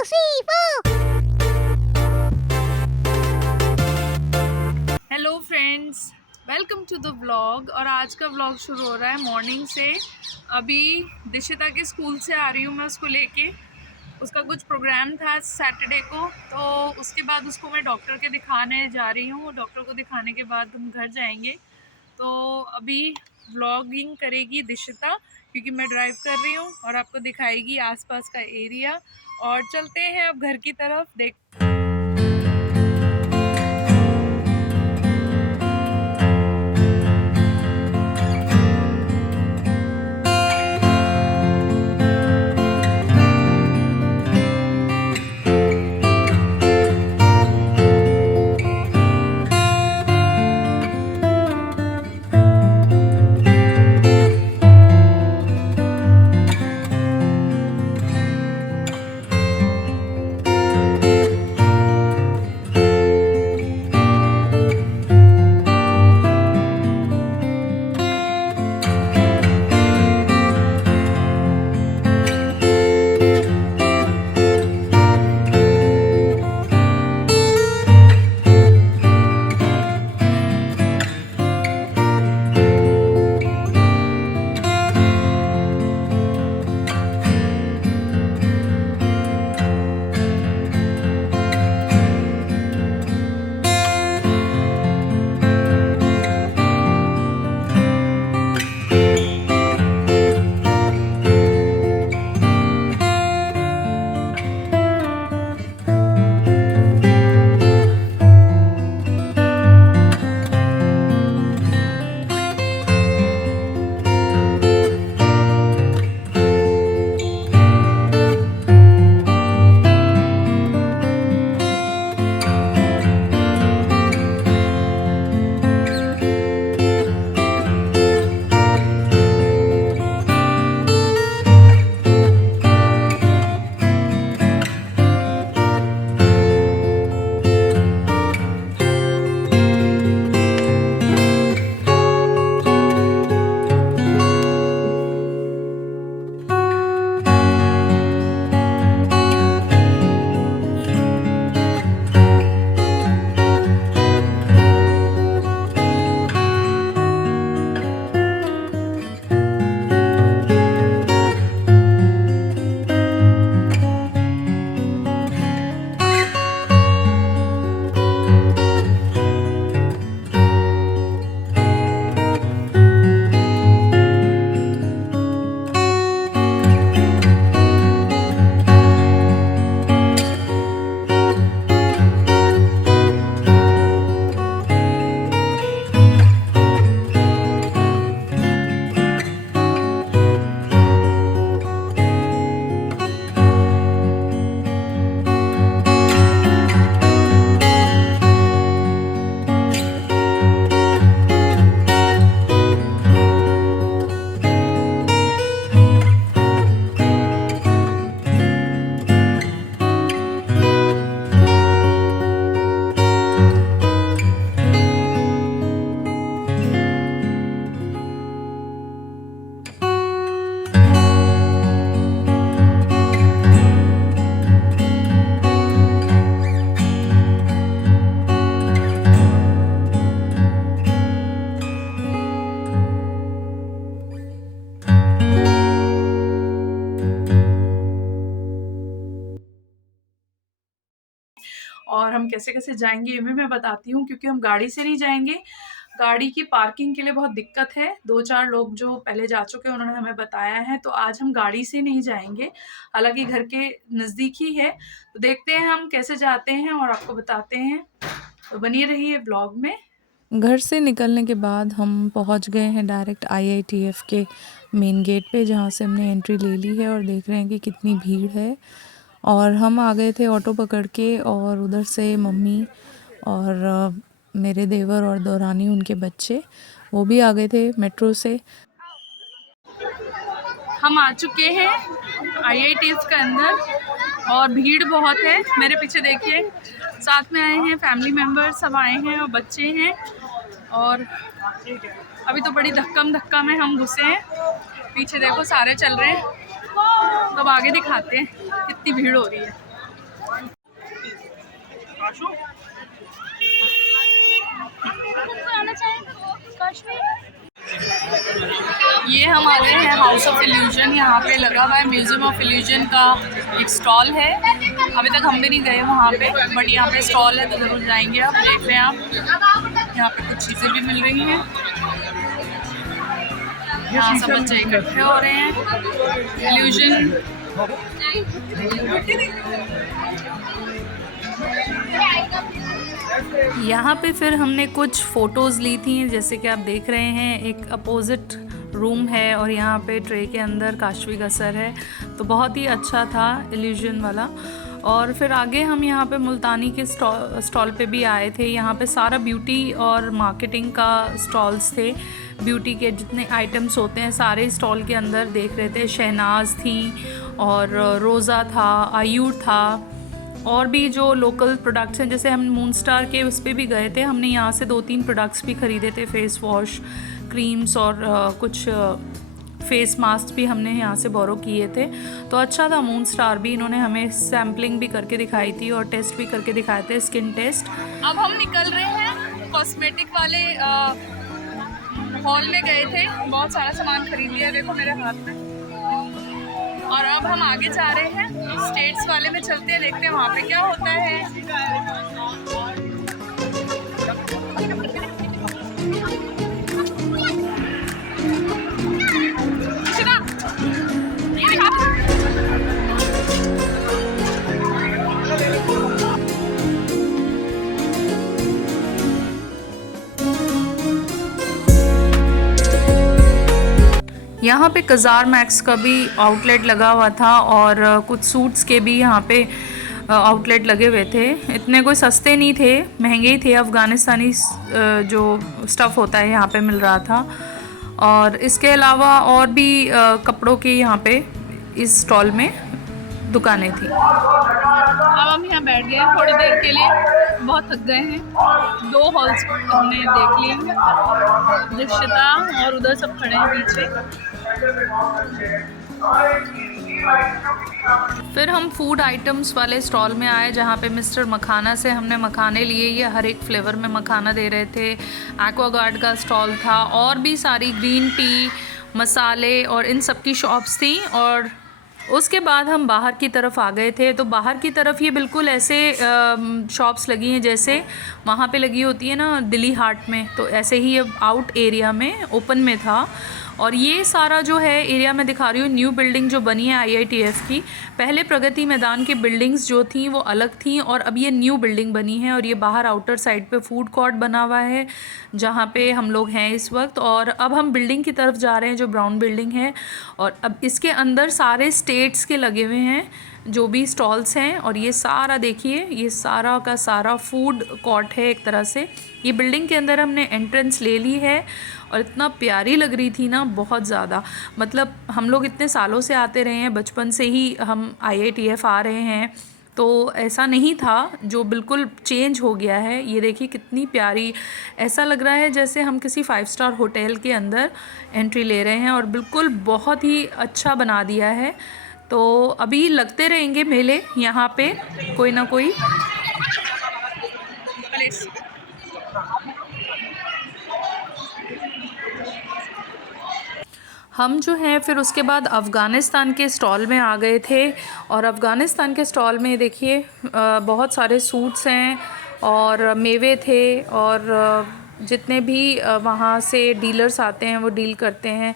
three, four. Hello friends, welcome to the vlog. और आज का व्लॉग शुरू हो रहा है मॉर्निंग से। अभी दिशिता के स्कूल से आ रही हूँ मैं उसको लेके। उसका कुछ प्रोग्राम था सैटरडे को, तो उसके बाद उसको मैं डॉक्टर के दिखाने जा रही हूँ। डॉक्टर को दिखाने के बाद हम घर जाएंगे। तो अभी व्लॉगिंग करेगी दिशिता, क्योंकि मैं ड्राइव कर रही हूँ और आपको दिखाएगी आसपास का एरिया। और चलते हैं अब घर की तरफ। देख और हम कैसे कैसे जाएंगे ये भी मैं बताती हूँ, क्योंकि हम गाड़ी से नहीं जाएंगे। गाड़ी की पार्किंग के लिए बहुत दिक्कत है। 2-4 लोग जो पहले जा चुके हैं उन्होंने हमें बताया है, तो आज हम गाड़ी से नहीं जाएंगे। हालांकि घर के नज़दीक ही है, तो देखते हैं हम कैसे जाते हैं और आपको बताते हैं। तो बनी रहिए ब्लॉग में। घर से निकलने के बाद हम पहुंच गए हैं डायरेक्ट IITF के मेन गेट पे, जहां से हमने एंट्री ले ली है और देख रहे हैं कि कितनी भीड़ है। और हम आ गए थे ऑटो पकड़ के, और उधर से मम्मी और मेरे देवर और दौरानी उनके बच्चे वो भी आ गए थे मेट्रो से। हम आ चुके हैं IITF के अंदर और भीड़ बहुत है। मेरे पीछे देखिए, साथ में आए हैं फैमिली मेम्बर्स, सब आए हैं और बच्चे हैं। और अभी तो बड़ी धक्कम धक्का में हम घुसे हैं। पीछे देखो सारे चल रहे हैं, तो अब आगे दिखाते हैं कितनी भीड़ हो रही है। ये हम आ गए हैं हाउस ऑफ इल्यूजन। यहाँ पे लगा हुआ है म्यूजियम ऑफ इल्यूजन का एक स्टॉल है। अभी तक हम भी नहीं गए वहाँ पे, बट यहाँ पे स्टॉल है तो ज़रूर जाएंगे। आप देख रहे हैं, आप यहाँ पे कुछ चीज़ें भी मिल रही हैं। यहाँ सब बच्चे इकट्ठे हो रहे हैं। इल्यूजन यहाँ पे फिर हमने कुछ फ़ोटोज़ ली थी, जैसे कि आप देख रहे हैं एक अपोजिट रूम है और यहाँ पे ट्रे के अंदर काशवी का सर है, तो बहुत ही अच्छा था इल्यूजन वाला। और फिर आगे हम यहाँ पे मुल्तानी के स्टॉल पे भी आए थे। यहाँ पे सारा ब्यूटी और मार्केटिंग का स्टॉल्स थे। ब्यूटी के जितने आइटम्स होते हैं सारे स्टॉल के अंदर देख रहे थे। शहनाज थी और रोज़ा था, आयूर था, और भी जो लोकल प्रोडक्ट्स हैं, जैसे हम मून स्टार के उस पर भी गए थे। हमने यहाँ से 2-3 प्रोडक्ट्स भी ख़रीदे थे, फेस वॉश, क्रीम्स और कुछ फेस मास्क भी हमने यहाँ से बोरो किए थे। तो अच्छा था मून स्टार भी। इन्होंने हमें सैम्पलिंग भी करके दिखाई थी और टेस्ट भी करके दिखाए थे, स्किन टेस्ट। अब हम निकल रहे हैं कॉस्मेटिक वाले हॉल में गए थे, बहुत सारा सामान खरीद लिया, देखो मेरे हाथ में। और अब हम आगे जा रहे हैं स्टेट्स वाले में, चलते हैं, देखते हैं वहाँ पे क्या होता है। यहाँ पे कज़ार मैक्स का भी आउटलेट लगा हुआ था और कुछ सूट्स के भी यहाँ पे आउटलेट लगे हुए थे। इतने कोई सस्ते नहीं थे, महंगे ही थे। अफ़गानिस्तानी जो स्टफ़ होता है यहाँ पे मिल रहा था। और इसके अलावा और भी कपड़ों के यहाँ पे इस स्टॉल में दुकानें थी। अब हम यहाँ बैठ गए थोड़ी देर के लिए, बहुत थक गए हैं। 2 हॉल्स हमने देख लिए हैं, दृश्यता और उधर सब खड़े हैं पीछे। फिर हम फूड आइटम्स वाले स्टॉल में आए, जहाँ पे मिस्टर मखाना से हमने मखाने लिए। ये हर एक फ्लेवर में मखाना दे रहे थे। एक्वागार्ड का स्टॉल था और भी सारी ग्रीन टी, मसाले और इन सब की शॉप्स थी। और उसके बाद हम बाहर की तरफ आ गए थे। तो बाहर की तरफ ये बिल्कुल ऐसे शॉप्स लगी हैं जैसे वहाँ पे लगी होती है ना दिल्ली हाट में, तो ऐसे ही ये आउट एरिया में ओपन में था। और ये सारा जो है एरिया मैं दिखा रही हूँ, न्यू बिल्डिंग जो बनी है IITF की। पहले प्रगति मैदान की बिल्डिंग्स जो थी वो अलग थी और अब ये न्यू बिल्डिंग बनी है। और ये बाहर आउटर साइड पे फूड कोर्ट बना हुआ है जहाँ पे हम लोग हैं इस वक्त। और अब हम बिल्डिंग की तरफ जा रहे हैं जो ब्राउन बिल्डिंग है। और अब इसके अंदर सारे स्टेट्स के लगे हुए हैं जो भी स्टॉल्स हैं। और ये सारा देखिए, ये सारा का सारा फूड कोर्ट है एक तरह से। ये बिल्डिंग के अंदर हमने एंट्रेंस ले ली है और इतना प्यारी लग रही थी ना, बहुत ज़्यादा। मतलब हम लोग इतने सालों से आते रहे हैं, बचपन से ही हम IITF आ रहे हैं, तो ऐसा नहीं था, जो बिल्कुल चेंज हो गया है। ये देखिए कितनी प्यारी, ऐसा लग रहा है जैसे हम किसी 5 स्टार होटल के अंदर एंट्री ले रहे हैं। और बिल्कुल बहुत ही अच्छा बना दिया है। तो अभी लगते रहेंगे मेले यहाँ पे कोई ना कोई। हम जो हैं फिर उसके बाद अफ़गानिस्तान के स्टॉल में आ गए थे। और अफ़गानिस्तान के स्टॉल में देखिए बहुत सारे सूट्स हैं और मेवे थे और जितने भी वहाँ से डीलर्स आते हैं वो डील करते हैं।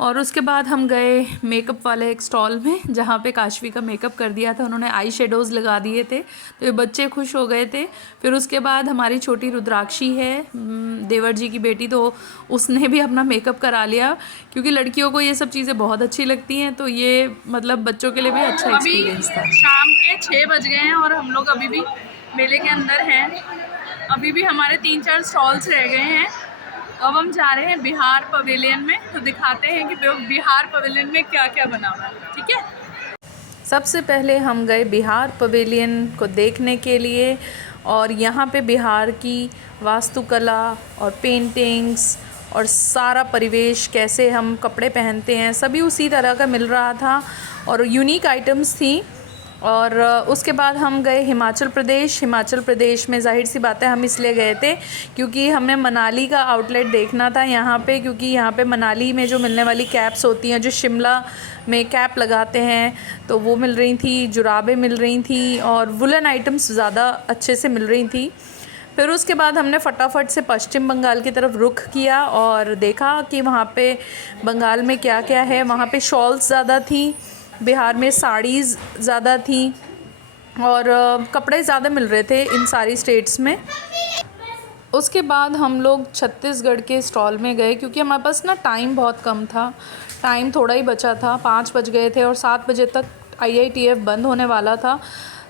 और उसके बाद हम गए मेकअप वाले एक स्टॉल में जहाँ पे काशवी का मेकअप कर दिया था, उन्होंने आई शेडोज़ लगा दिए थे, तो ये बच्चे खुश हो गए थे। फिर उसके बाद हमारी छोटी रुद्राक्षी है, देवर जी की बेटी, तो उसने भी अपना मेकअप करा लिया, क्योंकि लड़कियों को ये सब चीज़ें बहुत अच्छी लगती हैं। तो ये मतलब बच्चों के लिए भी अच्छा एक्सपीरियंस था। शाम के 6 बज गए हैं और हम लोग अभी भी मेले के अंदर हैं। अभी भी हमारे 3-4 स्टॉल्स रह गए हैं। अब हम जा रहे हैं बिहार पवेलियन में, तो दिखाते हैं कि बिहार पवेलियन में क्या क्या बना हुआ है। ठीक है, सबसे पहले हम गए बिहार पवेलियन को देखने के लिए। और यहाँ पे बिहार की वास्तुकला और पेंटिंग्स और सारा परिवेश, कैसे हम कपड़े पहनते हैं, सभी उसी तरह का मिल रहा था। और यूनिक आइटम्स थी और उसके बाद हम गए हिमाचल प्रदेश में ज़ाहिर सी बात है हम इसलिए गए थे क्योंकि हमें मनाली का आउटलेट देखना था यहाँ पे, क्योंकि यहाँ पे मनाली में जो मिलने वाली कैप्स होती हैं, जो शिमला में कैप लगाते हैं, तो वो मिल रही थी, जुराबें मिल रही थी और वुलन आइटम्स ज़्यादा अच्छे से मिल रही थी। फिर उसके बाद हमने फटाफट से पश्चिम बंगाल की तरफ रुख किया और देखा कि वहाँ पे बंगाल में क्या क्या है। वहाँ पे शॉल्स ज़्यादा थी, बिहार में साड़ीज़ ज़्यादा थी और कपड़े ज़्यादा मिल रहे थे इन सारी स्टेट्स में। उसके बाद हम लोग छत्तीसगढ़ के स्टॉल में गए क्योंकि हमारे पास ना टाइम बहुत कम था, टाइम थोड़ा ही बचा था, 5 बज गए थे और 7 बजे तक IITF बंद होने वाला था।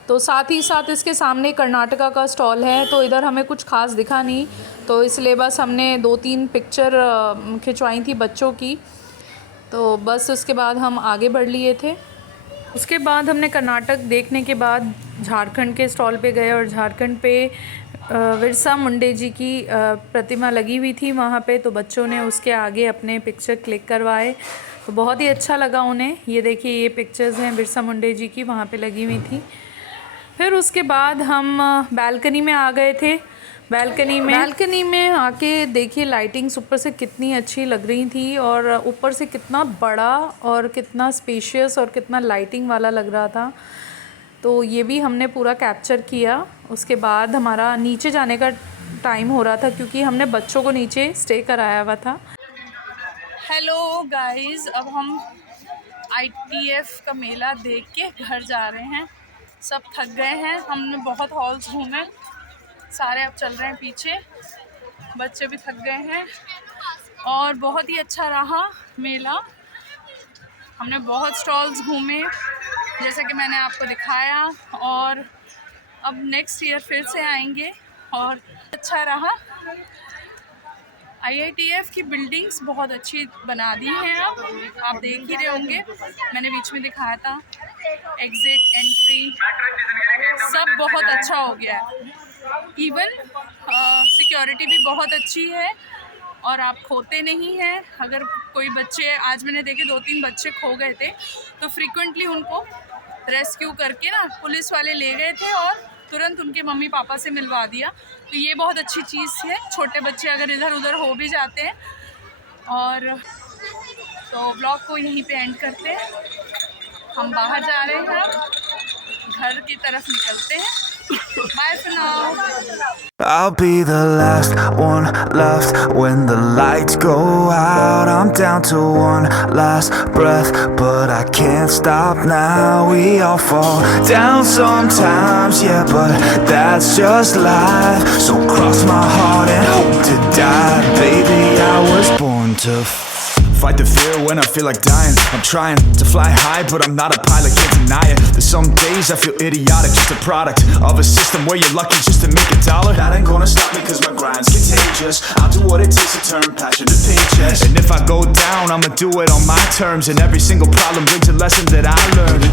तो साथ ही साथ इसके सामने कर्नाटका का स्टॉल है, तो इधर हमें कुछ खास दिखा नहीं, तो इसलिए बस हमने 2-3 पिक्चर खिंचवाई थी बच्चों की, तो बस उसके बाद हम आगे बढ़ लिए थे। उसके बाद हमने कर्नाटक देखने के बाद झारखंड के स्टॉल पे गए और झारखंड पे बिरसा मुंडे जी की प्रतिमा लगी हुई थी वहाँ पे, तो बच्चों ने उसके आगे अपने पिक्चर क्लिक करवाए, तो बहुत ही अच्छा लगा उन्हें। ये देखिए, ये पिक्चर्स हैं बिरसा मुंडे जी की, वहाँ पे लगी हुई थी। फिर उसके बाद हम बालकनी में आ गए थे। बालकनी में आके देखिए लाइटिंग्स ऊपर से कितनी अच्छी लग रही थी और ऊपर से कितना बड़ा और कितना स्पेशियस और कितना लाइटिंग वाला लग रहा था, तो ये भी हमने पूरा कैप्चर किया। उसके बाद हमारा नीचे जाने का टाइम हो रहा था क्योंकि हमने बच्चों को नीचे स्टे कराया हुआ था। हेलो गाइस, अब हम ITF का मेला देख के घर जा रहे हैं। सब थक गए हैं, हमने बहुत हॉल्स घूमे, सारे अब चल रहे हैं पीछे, बच्चे भी थक गए हैं और बहुत ही अच्छा रहा मेला। हमने बहुत स्टॉल्स घूमे जैसा कि मैंने आपको दिखाया और अब नेक्स्ट ईयर फिर से आएंगे और अच्छा रहा। IITF की बिल्डिंग्स बहुत अच्छी बना दी हैं, अब आप देख ही रहे होंगे, मैंने बीच में दिखाया था, एग्ज़िट एंट्री सब बहुत अच्छा हो गया है। इवन सिक्योरिटी भी बहुत अच्छी है और आप खोते नहीं हैं। अगर कोई बच्चे, आज मैंने देखे 2-3 बच्चे खो गए थे, तो फ्रीक्वेंटली उनको रेस्क्यू करके ना पुलिस वाले ले गए थे और तुरंत उनके मम्मी पापा से मिलवा दिया, तो ये बहुत अच्छी चीज़ है। छोटे बच्चे अगर इधर उधर हो भी जाते हैं। और तो ब्लॉग को यहीं पे एंड करते हैं, हम बाहर जा रहे हैं, घर की तरफ निकलते हैं। Bye for now. I'll be the last one left when the lights go out. I'm down to one last breath, but I can't stop now. We all fall down sometimes, yeah, but that's just life. So cross my heart and hope to die. Baby, I was born to fight the fear when I feel like dying. I'm trying to fly high, but I'm not a pilot, can't deny it. There's some days I feel idiotic, just a product of a system where you're lucky just to make a dollar. That ain't gonna stop me cause my grind's contagious. I'll do what it takes to turn passion to paychecks. And if I go down, I'ma do it on my terms. And every single problem brings a lesson that I learned.